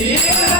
Yeah!